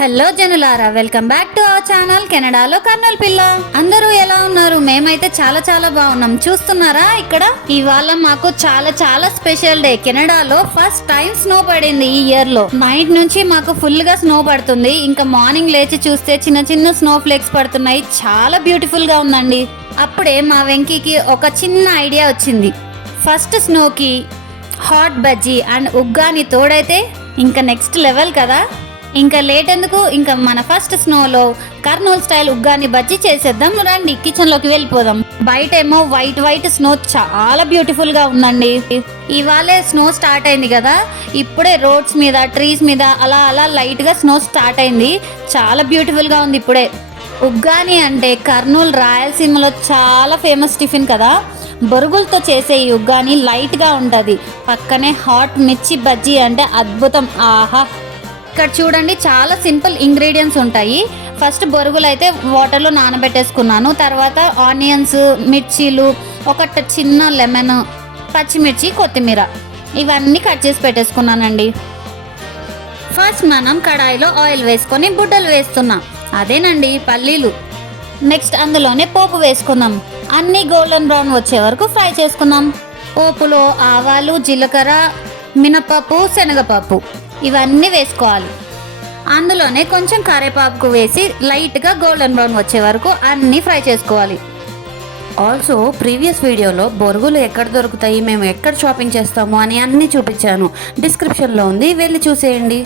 Hello జనులారా, welcome back to our channel కెనడాలో కర్నూలు పిల్ల. అందరూ ఎలా ఉన్నారు? మేమైతే చాలా చాలా బాగున్నాం. చూస్తున్నారా ఇక్కడ ఇవాళ మాకు చాలా చాలా స్పెషల్ డే. కెనడాలో ఫస్ట్ టైం స్నో పడింది ఈ ఇయర్ లో. నైట్ నుంచి మాకు ఫుల్ గా స్నో పడుతుంది. ఇంకా మార్నింగ్ లేచి చూస్తే చిన్న చిన్న స్నో ఫ్లేక్స్ పడుతున్నాయి. చాలా బ్యూటిఫుల్ గా ఉందండి. అప్పుడే మా వెంకీకి ఒక చిన్న ఐడియా వచ్చింది. ఫస్ట్ స్నోకి హాట్ బజ్జీ అండ్ ఉగ్గాని తోడైతే ఇంకా నెక్స్ట్ లెవెల్ కదా. ఇంకా లేట్ ఎందుకు, ఇంకా మన ఫస్ట్ స్నోలో కర్నూలు స్టైల్ ఉగ్గాని బజ్జీ చేసేద్దాం. రండి కిచెన్ లోకి వెళ్ళిపోదాం. బయట ఏమో వైట్ స్నో చాలా బ్యూటిఫుల్ గా ఉందండి. ఇవాళే స్నో స్టార్ట్ అయింది కదా, ఇప్పుడే రోడ్స్ మీద ట్రీస్ మీద అలా అలా లైట్ గా స్నో స్టార్ట్ అయింది. చాలా బ్యూటిఫుల్ గా ఉంది ఇప్పుడే. ఉగ్గాని అంటే కర్నూలు రాయలసీమలో చాలా ఫేమస్ టిఫిన్ కదా. బొరుగులతో చేసే ఈ ఉగ్గాని లైట్ గా ఉంటది. పక్కనే హాట్ మిర్చి బజ్జీ అంటే అద్భుతం. ఆహా, ఇక్కడ చూడండి చాలా సింపుల్ ఇంగ్రీడియంట్స్ ఉంటాయి. ఫస్ట్ బొరుగులు అయితే వాటర్లో నానబెట్టేసుకున్నాను. తర్వాత ఆనియన్స్, మిర్చీలు, ఒక చిన్న లెమన్, పచ్చిమిర్చి, కొత్తిమీర ఇవన్నీ కట్ చేసి పెట్టేసుకున్నానండి. ఫస్ట్ మనం కడాయిలో ఆయిల్ వేసుకొని బుడ్డలు వేస్తున్నాం. అదేనండి పల్లీలు. నెక్స్ట్ అందులోనే పోపు వేసుకుందాం. అన్ని గోల్డెన్ బ్రౌన్ వచ్చే వరకు ఫ్రై చేసుకుందాం. పోపులో ఆవాలు, జీలకర్ర, మినపప్పు, శనగపప్పు ఇవన్నీ వేసుకోవాలి. అందులోనే కొంచెం కరివేపాకు వేసి లైట్గా గోల్డెన్ బ్రౌన్ వచ్చే వరకు అన్నీ ఫ్రై చేసుకోవాలి. ఆల్సో ప్రీవియస్ వీడియోలో బొరుగులు ఎక్కడ దొరుకుతాయి, మేము ఎక్కడ షాపింగ్ చేస్తాము అని అన్నీ చూపించాను. డిస్క్రిప్షన్లో ఉంది, వెళ్ళి చూసేయండి.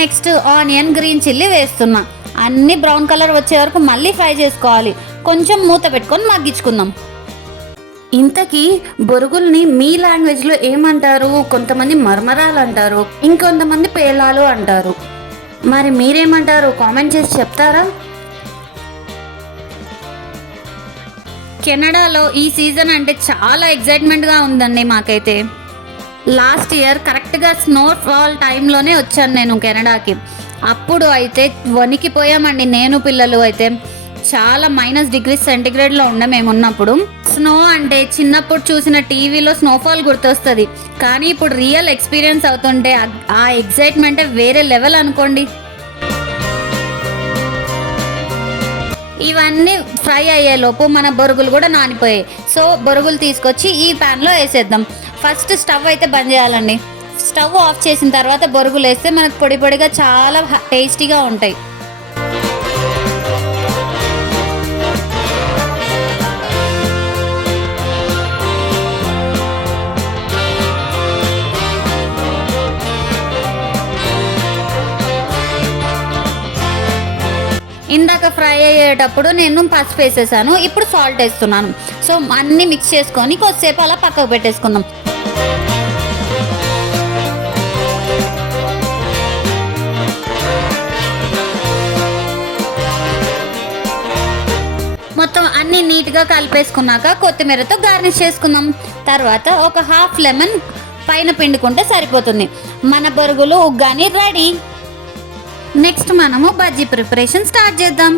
నెక్స్ట్ ఆనియన్, గ్రీన్ చిల్లీ వేస్తున్నా. అన్నీ బ్రౌన్ కలర్ వచ్చే వరకు మళ్ళీ ఫ్రై చేసుకోవాలి. కొంచెం మూత పెట్టుకొని మగ్గించుకుందాం. ఇంతకీ బొరుగుల్ని మీ లాంగ్వేజ్లో ఏమంటారు? కొంతమంది మర్మరాలు అంటారు, ఇంకొంతమంది పేలాలు అంటారు. మరి మీరేమంటారు? కామెంట్ చేసి చెప్తారా? కెనడాలో ఈ సీజన్ అంటే చాలా ఎక్సైట్మెంట్గా ఉందండి మాకైతే. లాస్ట్ ఇయర్ కరెక్ట్గా స్నోఫాల్ టైంలోనే వచ్చాను నేను కెనడాకి. అప్పుడు అయితే వణికిపోయామండి నేను పిల్లలు అయితే. చాలా -°C ఉండే మేము ఉన్నప్పుడు. స్నో అంటే చిన్నప్పుడు చూసిన టీవీలో స్నోఫాల్ గుర్తొస్తుంది, కానీ ఇప్పుడు రియల్ ఎక్స్పీరియన్స్ అవుతుంటే ఆ ఎక్సైట్మెంటే వేరే లెవెల్ అనుకోండి. ఇవన్నీ ఫ్రై అయ్యేలోపు మన బొరుగులు కూడా నానిపోయాయి. సో బొరుగులు తీసుకొచ్చి ఈ ప్యాన్లో వేసేద్దాం. ఫస్ట్ స్టవ్ అయితే బంద్ చేయాలండి. స్టవ్ ఆఫ్ చేసిన తర్వాత బొరుగులు వేస్తే మనకు పొడి పొడిగా చాలా టేస్టీగా ఉంటాయి. ఇందాక ఫ్రై అయ్యేటప్పుడు నేను పసుపు వేసేసాను. ఇప్పుడు సాల్ట్ వేస్తున్నాను. సో అన్నీ మిక్స్ చేసుకొని కొద్దిసేపు అలా పక్కకు పెట్టేసుకుందాం. మొత్తం అన్నీ నీట్గా కలిపేసుకున్నాక కొత్తిమీరతో గార్నిష్ చేసుకుందాం. తర్వాత ఒక హాఫ్ లెమన్ పైన పిండుకుంటే సరిపోతుంది. మన బొరుగులు ఉగ్గాని రెడీ. నెక్స్ట్ మనము బజ్జీ ప్రిపరేషన్ స్టార్ట్ చేద్దాం.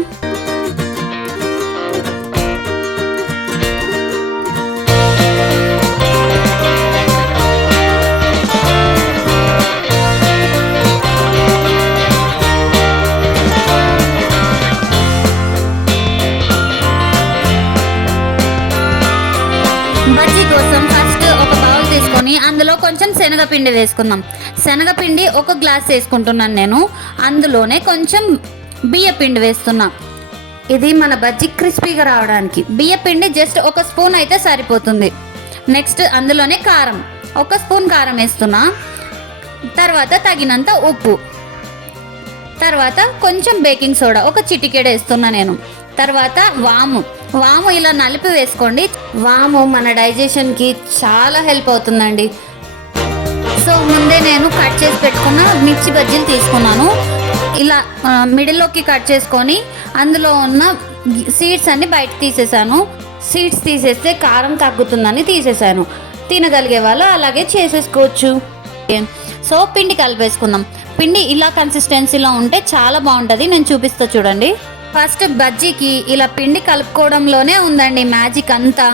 బజ్జీ కోసం ఫస్ట్ ఒక బౌల్ తీసుకొని అందులో కొంచెం శనగపిండి వేసుకుందాం. శనగపిండి ఒక గ్లాస్ వేసుకుంటున్నాను నేను. అందులోనే కొంచెం బియ్యపిండి వేస్తున్నా. ఇది మన బజ్జీ క్రిస్పీగా రావడానికి. బియ్యపిండి జస్ట్ ఒక స్పూన్ అయితే సరిపోతుంది. నెక్స్ట్ అందులోనే కారం, ఒక స్పూన్ కారం వేస్తున్నా. తర్వాత తగినంత ఉప్పు, తర్వాత కొంచెం బేకింగ్ సోడా ఒక చిటికెడు వేస్తున్నా నేను. తర్వాత వాము ఇలా నలిపి వేసుకోండి. వాము మన డైజెషన్కి చాలా హెల్ప్ అవుతుందండి. సో ముందే నేను కట్ చేసి పెట్టుకున్న మిర్చి బజ్జీలు తీసుకున్నాను. ఇలా మిడిల్లోకి కట్ చేసుకొని అందులో ఉన్న సీడ్స్ అన్ని బయట తీసేసాను. సీడ్స్ తీసేస్తే కారం తగ్గుతుందని తీసేసాను. తినగలిగే వాళ్ళు అలాగే చేసేసుకోవచ్చు. సో పిండి కలిపేసుకుందాం. పిండి ఇలా కన్సిస్టెన్సీలో ఉంటే చాలా బాగుంటుంది. నేను చూపిస్తా చూడండి. ఫస్ట్ బజ్జీకి ఇలా పిండి కలుపుకోవడంలోనే ఉందండి మ్యాజిక్ అంతా.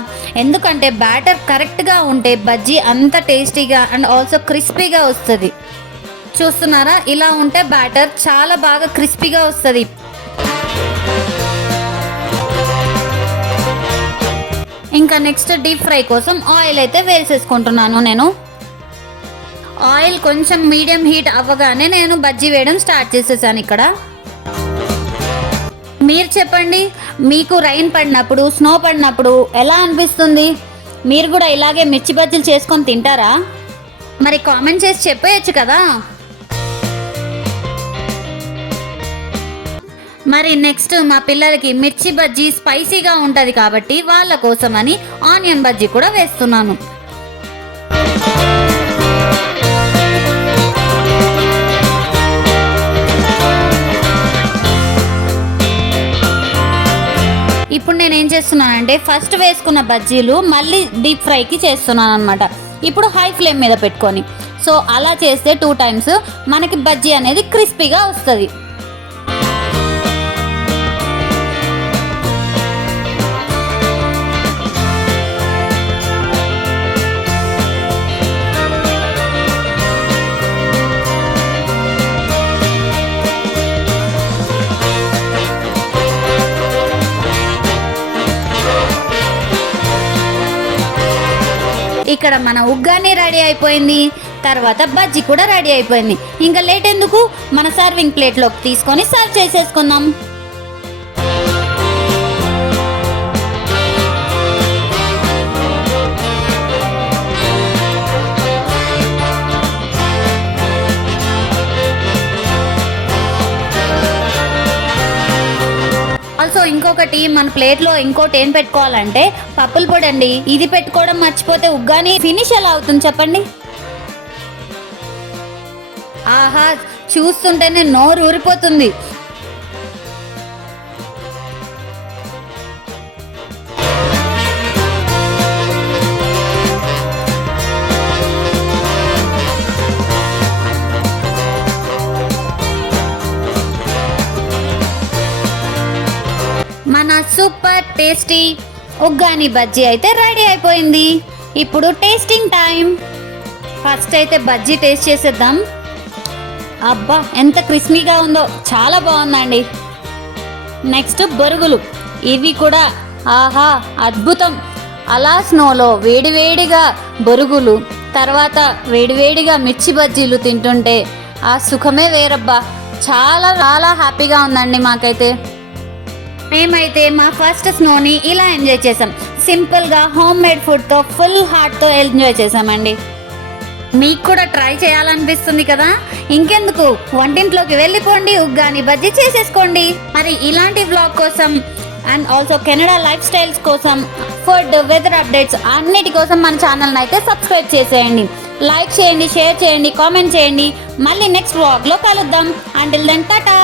ఎందుకంటే బ్యాటర్ కరెక్ట్గా ఉంటే బజ్జీ అంత టేస్టీగా అండ్ ఆల్సో క్రిస్పీగా వస్తుంది. చూస్తున్నారా, ఇలా ఉంటే బ్యాటర్ చాలా బాగా క్రిస్పీగా వస్తుంది. ఇంకా నెక్స్ట్ డీప్ ఫ్రై కోసం ఆయిల్ అయితే వేసేసుకుంటున్నాను. నేను ఆయిల్ కొంచెం మీడియం హీట్ అవ్వగానే నేను బజ్జీ వేయడం స్టార్ట్ చేసేసాను. ఇక్కడ మీరు చెప్పండి, మీకు రైన్ పడినప్పుడు, స్నో పడినప్పుడు ఎలా అనిపిస్తుంది? మీరు కూడా ఇలాగే మిర్చి బజ్జీలు చేసుకొని తింటారా? మరి కామెంట్ చేసి చెప్పేయచ్చు కదా. మరి నెక్స్ట్ మా పిల్లలకి మిర్చి బజ్జీ స్పైసీగా ఉంటుంది కాబట్టి వాళ్ళ కోసమని ఆనియన్ బజ్జీ కూడా వేస్తున్నాను. ఇప్పుడు నేను ఏం చేస్తున్నానంటే ఫస్ట్ వేసుకున్న బజ్జీలు మళ్ళీ డీప్ ఫ్రైకి చేస్తున్నాను అనమాట. ఇప్పుడు హై ఫ్లేమ్ మీద పెట్టుకొని, సో అలా చేస్తే 2 times మనకి బజ్జీ అనేది క్రిస్పీగా వస్తుంది. ఇక్కడ మన ఉగ్గాని రెడీ అయిపోయింది, తర్వాత బజ్జీ కూడా రెడీ అయిపోయింది. ఇంకా లేట్ ఎందుకు, మన సర్వింగ్ ప్లేట్లోకి తీసుకొని సర్వ్ చేసేసుకుందాం. ఆల్సో ఇంకొకటి, మన ప్లేట్లో ఇంకోటి ఏం పెట్టుకోవాలంటే పప్పుల పొడి అండి. ఇది పెట్టుకోవడం మర్చిపోతే ఉగ్గాని ఫినిష్ ఎలా అవుతుంది చెప్పండి. ఆహా, చూస్తుంటేనే నోరు ఊరిపోతుంది. మన సూపర్ టేస్టీ ఉగ్గాని బజ్జీ అయితే రెడీ అయిపోయింది. ఇప్పుడు టేస్టింగ్ టైం. ఫస్ట్ అయితే బజ్జీ టేస్ట్ చేసేద్దాం. అబ్బా, ఎంత క్రిస్పీగా ఉందో, చాలా బాగుందండి. నెక్స్ట్ బొరుగులు, ఇవి కూడా ఆహా అద్భుతం. అలా స్నోలో వేడివేడిగా బొరుగులు, తర్వాత వేడివేడిగా మిర్చి బజ్జీలు తింటుంటే ఆ సుఖమే వేరబ్బా. చాలా చాలా హ్యాపీగా ఉందండి మాకైతే. మేమైతే మా ఫస్ట్ స్నోని ఇలా ఎంజాయ్ చేసాం. సింపుల్గా హోమ్ మేడ్ ఫుడ్తో ఫుల్ హార్ట్తో ఎంజాయ్ చేసామండి. మీకు కూడా ట్రై చేయాలనిపిస్తుంది కదా, ఇంకెందుకు వంటింట్లోకి వెళ్ళిపోండి, ఉగ్గాని బజ్జీ చేసేసుకోండి. మరి ఇలాంటి వ్లాగ్ కోసం and also Canada life styles కోసం, ఫుడ్, వెదర్ అప్డేట్స్ అన్నిటి కోసం మన ఛానల్ని అయితే సబ్స్క్రైబ్ చేసేయండి. లైక్ చేయండి, షేర్ చేయండి, కామెంట్ చేయండి. మళ్ళీ నెక్స్ట్ వ్లాగ్లో కలుద్దాం. Until then Tata.